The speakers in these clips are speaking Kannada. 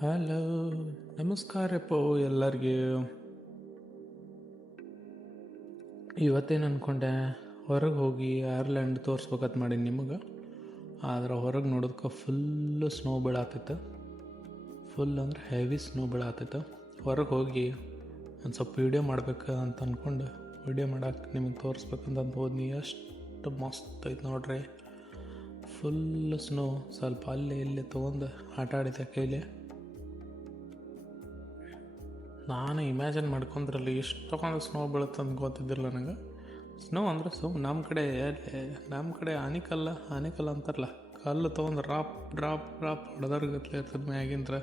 ಹಲೋ, ನಮಸ್ಕಾರಪ್ಪ ಎಲ್ಲರಿಗೆ. ಇವತ್ತೇನು ಅಂದ್ಕೊಂಡೆ, ಹೊರಗೆ ಹೋಗಿ ಐರ್ಲ್ಯಾಂಡ್ ತೋರಿಸ್ಬೇಕಂತ ಮಾಡೀನಿ ನಿಮಗೆ. ಆದ್ರೆ ಹೊರಗೆ ನೋಡೋದಕ್ಕೆ ಫುಲ್ಲು ಸ್ನೋ ಬೀಳಾತಿತ್ತು. ಫುಲ್ ಅಂದ್ರೆ ಹೆವಿ ಸ್ನೋ ಬೀಳಾತಿತ್ತು. ಹೊರಗೆ ಹೋಗಿ ಒಂದು ಸ್ವಲ್ಪ ವೀಡಿಯೋ ಮಾಡ್ಬೇಕು ಅಂತ ಅಂದ್ಕೊಂಡು ವೀಡಿಯೋ ಮಾಡಕ್ಕೆ ನಿಮಗೆ ತೋರಿಸ್ಬೇಕಂತ ಹೋದ್ನಿ. ಎಷ್ಟು ಮಸ್ತ್ ಐತೆ ನೋಡ್ರಿ. Full snow. ಸ್ವಲ್ಪ ಅಲ್ಲಿ ಇಲ್ಲಿ ತೊಗೊಂಡು ಆಟ ಆಡಿದೆ ಕೈಲಿ. ನಾನು ಇಮ್ಯಾಜಿನ್ ಮಾಡ್ಕೊಂಡ್ರಲ್ಲಿ ಎಷ್ಟೊಂದು ಸ್ನೋ ಬೀಳುತ್ತೆ ಅಂತ ಗೊತ್ತಿದ್ದಿಲ್ಲ ನನಗೆ. ಸ್ನೋ ಅಂದರೆ ನಮ್ಮ ಕಡೆ ಆನಿಕಲ್ಲ ಅಂತಾರಲ್ಲ, ಕಲ್ಲು ತೊಗೊಂಡು ಡ್ರಾಪ್ ಹೊಡೆದರ್ಗತ್ಲೆ ಇರ್ತದೆ ಮ್ಯಾಗಿಂತ್ರ.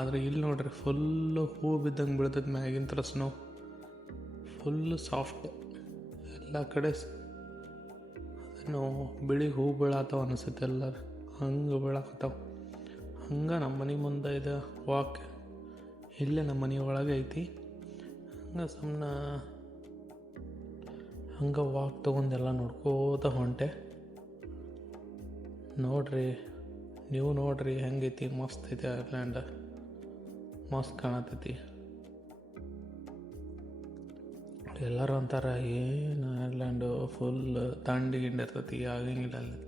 ಆದರೆ ಇಲ್ಲಿ ನೋಡ್ರಿ ಫುಲ್ಲು ಹೂ ಬಿದ್ದಂಗೆ ಬೀಳ್ತದೆ ಮ್ಯಾಗಿಂತ್ರ ಸ್ನೋ. ಫುಲ್ಲು ಸಾಫ್ಟ್ ಎಲ್ಲ ಕಡೆ. ಅದೇನೋ ಬಿಳಿ ಹೂ ಬೀಳಾತವ ಅನಿಸುತ್ತೆ ಎಲ್ಲರೂ, ಹಂಗೆ ಬೀಳಾಕತ್ತಾವ. ಹಂಗೆ ನಮ್ಮ ಮನೆ ಮುಂದೆ ಇದೆ ವಾಕ್. ಇಲ್ಲೇ ನಮ್ಮ ಮನೆ ಒಳಗೆ ಐತಿ. ಹಂಗೆ ವಾಕ್ ತೊಗೊಂಡೆಲ್ಲ ನೋಡ್ಕೋತ ಹೊಂಟೆ. ನೋಡ್ರಿ, ನೀವು ನೋಡ್ರಿ ಹೆಂಗೈತಿ. ಮಸ್ತ್ ಐತಿ ಐರ್ಲ್ಯಾಂಡ್, ಮಸ್ತ್ ಕಾಣತೈತಿ. ಎಲ್ಲರೂ ಅಂತಾರೆ ಏನು ಐರ್ಲ್ಯಾಂಡು ಫುಲ್ ಗಿಂಡ ಇರ್ತೈತಿ, ಆಗಂಗಿಲ್ಲ ಅಲ್ಲಿ.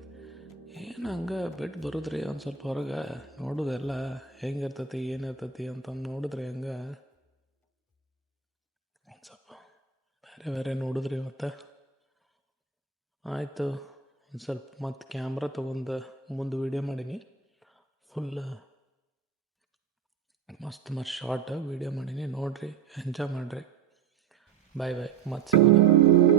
ಏನು ಹಂಗೆ ಬಿಟ್ಟು ಬರೋದ್ರಿ ಒಂದು ಸ್ವಲ್ಪ ಹೊರಗೆ ನೋಡೋದೆಲ್ಲ ಹೆಂಗಿರ್ತೈತಿ ಏನಿರ್ತೈತಿ ಅಂತಂದು ನೋಡಿದ್ರಿ. ಹಂಗೆ ಒಂದು ಸ್ವಲ್ಪ ಬೇರೆ ನೋಡಿದ್ರಿ. ಇವತ್ತು ಆಯಿತು, ಒಂದು ಸ್ವಲ್ಪ ಮತ್ತು ಕ್ಯಾಮ್ರಾ ತೊಗೊಂಡು ಮುಂದೆ ವೀಡಿಯೋ ಮಾಡೀನಿ. ಫುಲ್ ಮಸ್ತ್ ಶಾರ್ಟ್ ವೀಡಿಯೋ ಮಾಡೀನಿ. ನೋಡಿರಿ, ಎಂಜಾಯ್ ಮಾಡಿರಿ. ಬಾಯ್ ಮತ್ತೆ ಸಿಗೋಣ.